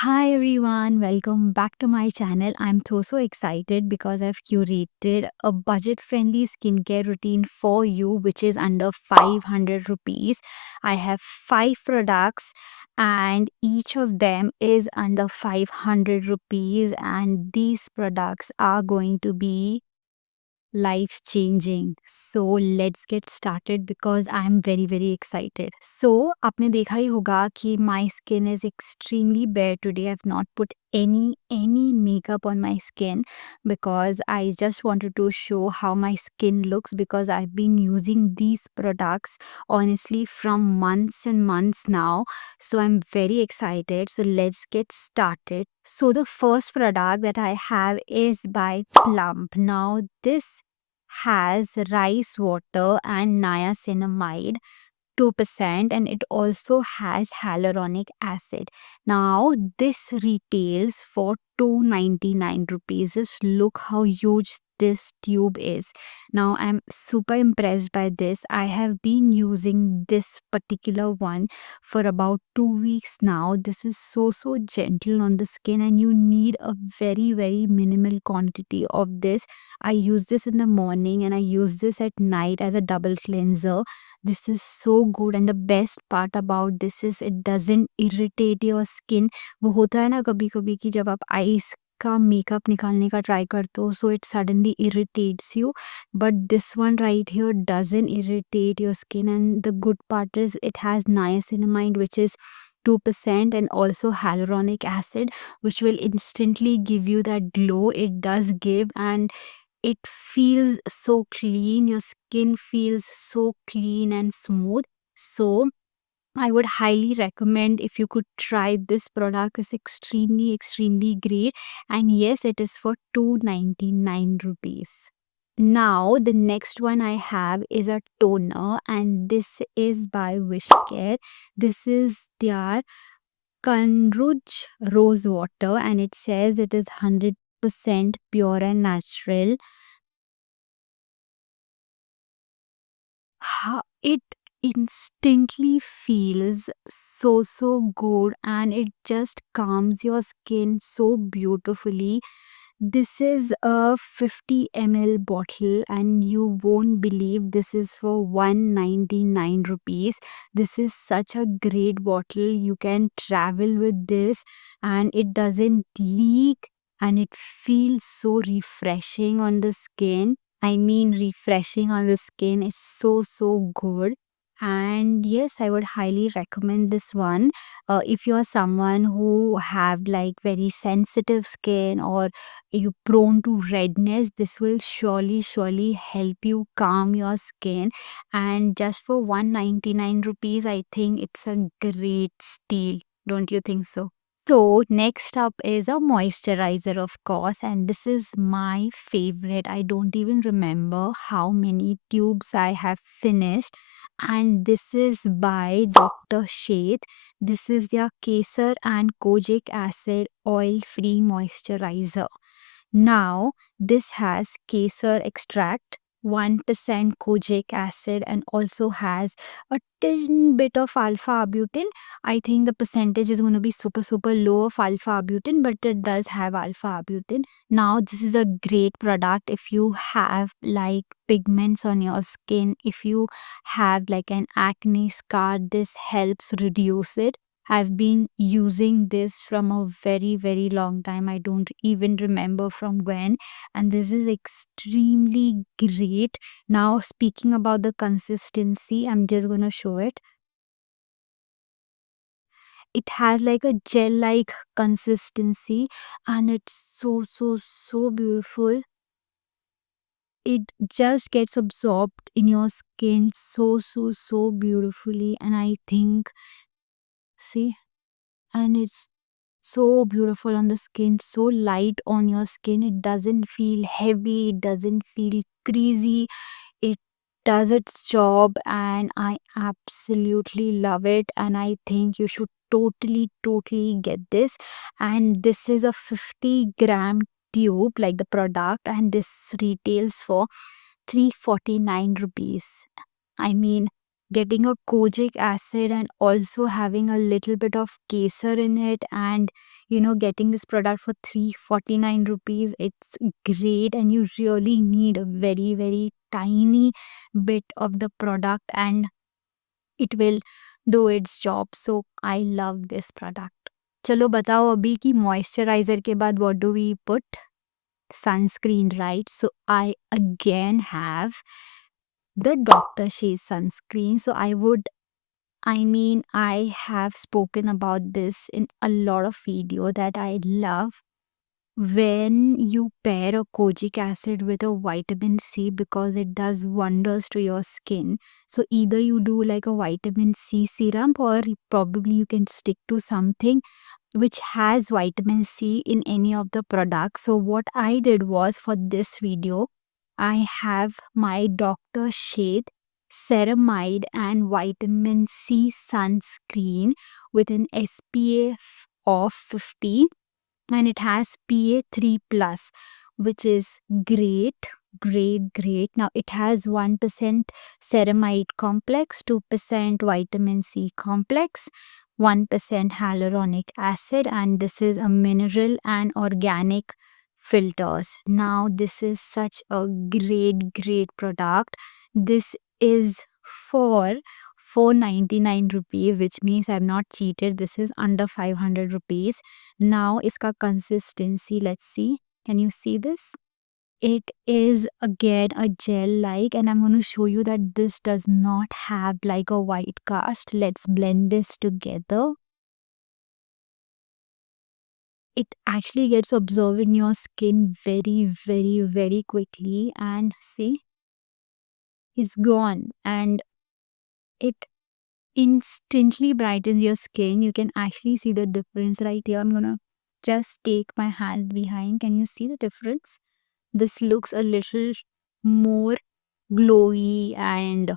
Hi everyone, welcome back to my channel. I'm so excited because I've curated a budget friendly skincare routine for you, which is under 500 rupees. I have 5 products and each of them is under 500 rupees, and these products are going to be life changing. So let's get started because I'm very excited. So आपने देखा ही होगा कि my skin is extremely bare today. I've not put any makeup on my skin because I just wanted to show how my skin looks, because I've been using these products honestly from months and months now. So I'm very excited. So let's get started. So the first product that I have is by Plump. Now this has rice water and niacinamide 2%, and it also has hyaluronic acid. Now this retails for 299 rupees. Just look how huge this tube is. Now I'm super impressed by this. I have been using this particular one for about 2 weeks now. This is so gentle on the skin, and you need a very minimal quantity of this. I use this in the morning and I use this at night as a double cleanser. This is so good, and the best part about this is it doesn't irritate your skin. वो होता है ना कभी कभी कि जब आप ice का मेकअप निकालने का ट्राई करते हो, so it suddenly irritates you, but this one right here doesn't irritate your skin. And the good part is it has niacinamide, which is 2%, and also hyaluronic acid, which will instantly give you that glow it does give. And it feels so clean. Your skin feels so clean and smooth. So I would highly recommend if you could try this product. It's extremely great. And yes, it is for 299 rupees. Now the next one I have is a toner, and this is by Wishcare. This is their Kanruj rose water, and it says it is 100% pure and natural. It instantly feels so good, and it just calms your skin so beautifully. This is a 50 ml bottle, and you won't believe this is for 199 rupees. This is such a great bottle. You can travel with this and it doesn't leak, and it feels so refreshing on the skin. I mean, refreshing on the skin. It's so good. And yes, I would highly recommend this one. If you are someone who have like very sensitive skin, or you prone to redness, this will surely help you calm your skin. And just for 199 rupees, I think it's a great steal. Don't you think so? So, next up is a moisturizer, of course, and this is my favorite. I don't even remember how many tubes I have finished. And this is by Dr. Sheth. This is their Kesar and Kojic acid oil free moisturizer. Now, this has kesar extract, 1% kojic acid, and also has a tin bit of alpha arbutin. I think the percentage is going to be super low of alpha arbutin, but it does have alpha arbutin. Now, this is a great product if you have like pigments on your skin. If you have like an acne scar, this helps reduce it. I've been using this from a very long time. I don't even remember from when. And this is extremely great. Now, speaking about the consistency, I'm just going to show it. It has like a gel like consistency, and it's so beautiful. It just gets absorbed in your skin so beautifully. And I think, see, and it's so beautiful on the skin, so light on your skin. It doesn't feel heavy, it doesn't feel crazy. It does its job, and I absolutely love it. And I think you should totally get this. And this is a 50-gram tube, like the product, and this retails for 349 rupees. I mean, getting a kojic acid and also having a little bit of kesar in it, and getting this product for 349 rupees. It's great, and you really need a very very tiny bit of the product and it will do its job. So I love this product. चलो बताओ अभी कि moisturiser के बाद what do we put? Sunscreen, right? So I again have the Dr. Shea sunscreen. So I have spoken about this in a lot of video that I love when you pair a kojic acid with a vitamin C because it does wonders to your skin. So either you do like a vitamin C serum, or probably you can stick to something which has vitamin C in any of the products. So what I did was, for this video, I have my Dr. Shade ceramide and vitamin C sunscreen with an SPF of 50, and it has PA3 plus, which is great. Now it has 1% ceramide complex, 2% vitamin C complex, 1% hyaluronic acid, and this is a mineral and organic filters. Now this is such a great product. This is for 499 rupees, which means I'm not cheated. This is under 500 rupees. Now iska consistency, let's see. Can you see this? It is again a gel like, and I'm going to show you that this does not have like a white cast. Let's blend this together. It actually gets absorbed in your skin very quickly, and see, it's gone, and it instantly brightens your skin. You can actually see the difference right here. I'm gonna just take my hand behind. Can you see the difference? This looks a little more glowy and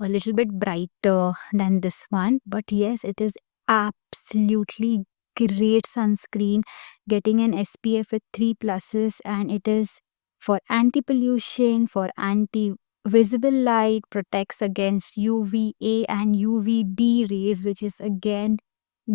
a little bit brighter than this one. But yes, it is absolutely great sunscreen, getting an SPF with 3 pluses, and it is for anti-pollution, for anti-visible light, protects against UVA and UVB rays, which is again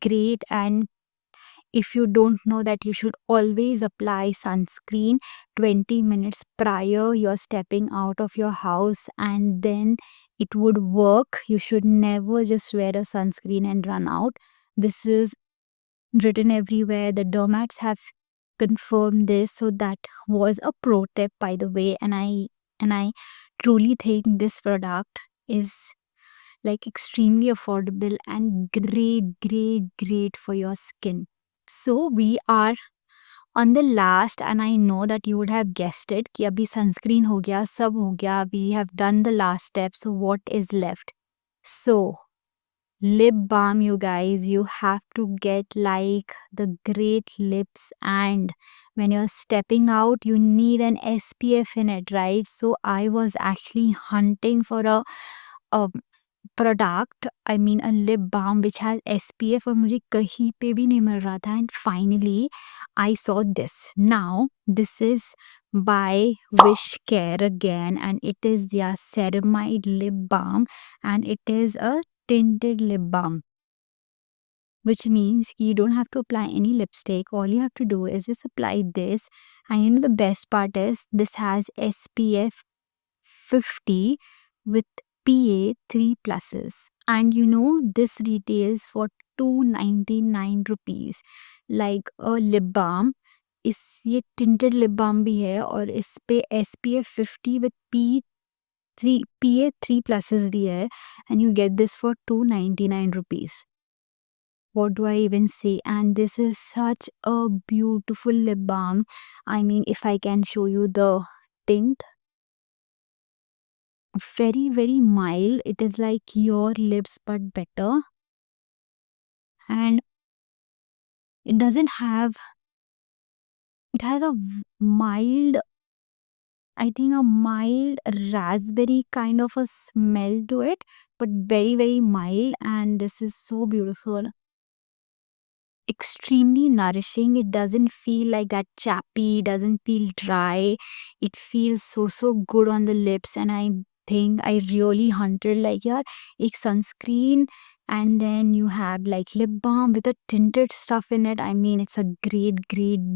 great. And if you don't know that, you should always apply sunscreen 20 minutes prior you're stepping out of your house, and then it would work. You should never just wear a sunscreen and run out. This is written everywhere. The dermats have confirmed this. So that was a pro tip, by the way, and I truly think this product is like extremely affordable and great for your skin. So we are on the last, and I know that you would have guessed it कि अभी sunscreen हो गया, सब हो गया, we have done the last step. So what is left? So lip balm, you guys. You have to get like the great lips, and when you're stepping out, you need an SPF in it, right? So I was actually hunting for a product, I mean a lip balm which has SPF, और मुझे कहीं पे भी नहीं मिल रहा था, and finally I saw this. Now this is by Wish Care again, and it is their ceramide lip balm, and it is a tinted lip balm, which means you don't have to apply any lipstick. All you have to do is just apply this. And the best part is this has SPF 50 with PA 3 pluses. And this retails for 299 rupees. Like a lip balm. इस ये tinted lip balm भी है, और इस पे SPF 50 with PA 3 pluses भी है, and you get this for 299 rupees. What do I even say? And this is such a beautiful lip balm. I mean, if I can show you the tint, very mild. It is like your lips but better, and it doesn't have it has a mild, I think a mild raspberry kind of a smell to it, but very mild. And this is so beautiful, extremely nourishing. It doesn't feel like that chappy, doesn't feel dry. It feels so good on the lips, and I thing. I really hunted like yaar, ek sunscreen and then you have like lip balm with a tinted stuff in it. I mean, it's a great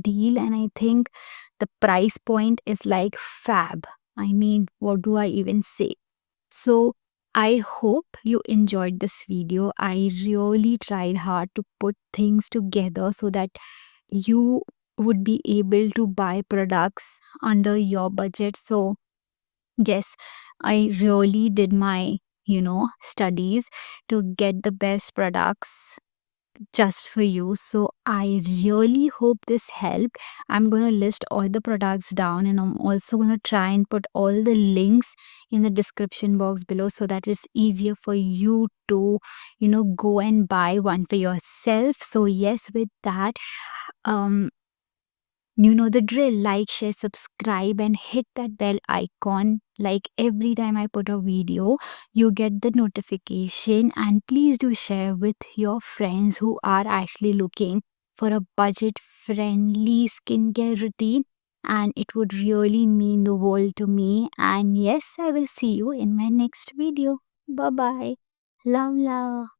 deal, and I think the price point is like fab. I mean, what do I even say? So, I hope you enjoyed this video. I really tried hard to put things together so that you would be able to buy products under your budget. So, yes, I really did my, studies to get the best products just for you. So I really hope this helped. I'm going to list all the products down, and I'm also going to try and put all the links in the description box below so that it's easier for you to, go and buy one for yourself. So yes, with that, um you know the drill. Like, share, subscribe, and hit that bell icon. Like every time I put a video, you get the notification. And please do share with your friends who are actually looking for a budget friendly skincare routine. And it would really mean the world to me. And yes, I will see you in my next video. Bye bye. Love, love.